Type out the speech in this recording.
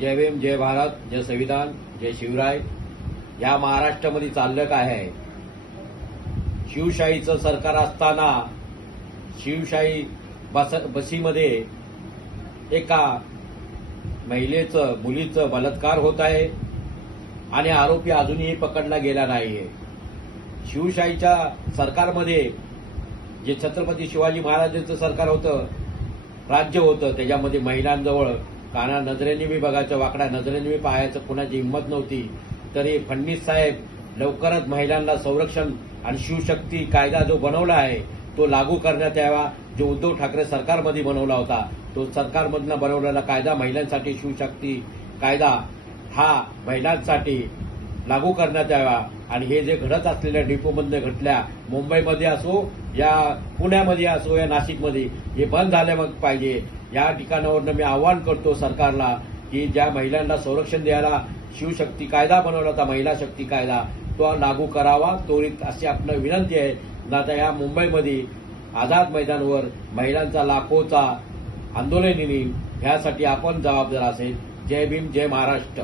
जय भीम जय भारत जय संविधान जय शिवराय. या महाराष्ट्रामध्ये चाललं काय आहे? शिवशाहीचं सरकार असताना शिवशाही बस बसीमध्ये एका महिलेचं मुलीचं बलात्कार होत आहे आणि आरोपी अजूनही पकडला गेला नाहीये. शिवशाहीच्या सरकारमध्ये जे छत्रपती शिवाजी महाराजांचं सरकार होतं राज्य होतं त्याच्यामध्ये महिलांजवळ काना नजरेने मी बघायचं वाकड्या नजरेने मी पाहायचं कुणाची हिंमत नव्हती. तरी फडणवीस साहेब लवकरच महिलांना संरक्षण आणि शिवशक्ती कायदा जो बनवला आहे तो लागू करण्यात यावा जो उद्धव ठाकरे सरकारमध्ये बनवला होता. तो सरकारमधनं बनवलेला कायदा महिलांसाठी शिवशक्ती कायदा हा महिलांसाठी लागू करण्यात यावा. आणि हे जे घडत असलेल्या डिपोमधनं घटल्या मुंबईमध्ये असो या पुण्यामध्ये असो या नाशिकमध्ये हे बंद झाले मग पाहिजे. या ठिकाणावरनं मी आवाहन करतो सरकारला की ज्या महिलांना संरक्षण द्यायला शिवशक्ती कायदा बनवला होता महिला शक्ती कायदा तो लागू करावा. त्वरित अशी आपलं विनंती आहे. आता या मुंबईमध्ये आझाद मैदानावर महिलांचा लाखोचा आंदोलन येईल ह्यासाठी आपण जबाबदार असेल. जय भीम जय महाराष्ट्र.